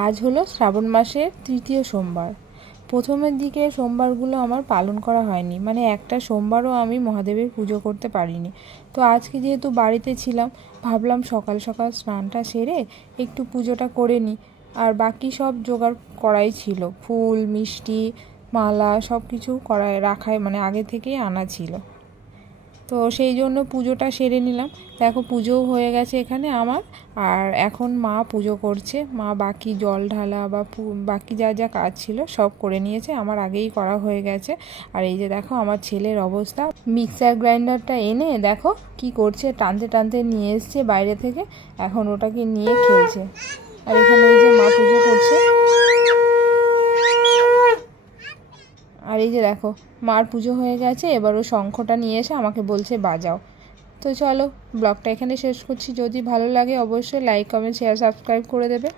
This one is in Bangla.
আজ হলো শ্রাবণ মাসের তৃতীয় সোমবার। প্রথমের দিকে সোমবারগুলো আমার পালন করা হয়নি, মানে একটা সোমবারও আমি মহাদেবের পুজো করতে পারিনি। তো আজকে যেহেতু বাড়িতে ছিলাম, ভাবলাম সকাল সকাল স্নানটা সেরে একটু পুজোটা করে নিই। আর বাকি সব জোগাড় করাই ছিল, ফুল মিষ্টি মালা সব কিছু করায় রাখায়, মানে আগে থেকেই আনা ছিল। তো সেই জন্য পুজোটা সেরে নিলাম। দেখো পুজোও হয়ে গেছে এখানে আমার। আর এখন মা পুজো করছে, মা বাকি জল ঢালা বা বাকি যা যা কাজ ছিল সব করে নিয়েছে, আমার আগেই করা হয়ে গেছে। আর এই যে দেখো আমার ছেলের অবস্থা, মিক্সার গ্রাইন্ডারটা এনে দেখো কি করছে, টানতে টানতে নিয়ে এসছে বাইরে থেকে, এখন ওটাকে নিয়ে খেলছে। আর এখানে এই যে মা পুজো করছে। আর এই যে দেখো মার পুজো হয়ে গেছে, এবার ও শঙ্খটা নিয়ে এসে আমাকে বলছে বাজাও। তো চলো ব্লগটা এখানে শেষ করছি। যদি ভালো লাগে অবশ্যই লাইক কমেন্ট শেয়ার সাবস্ক্রাইব করে দেবে।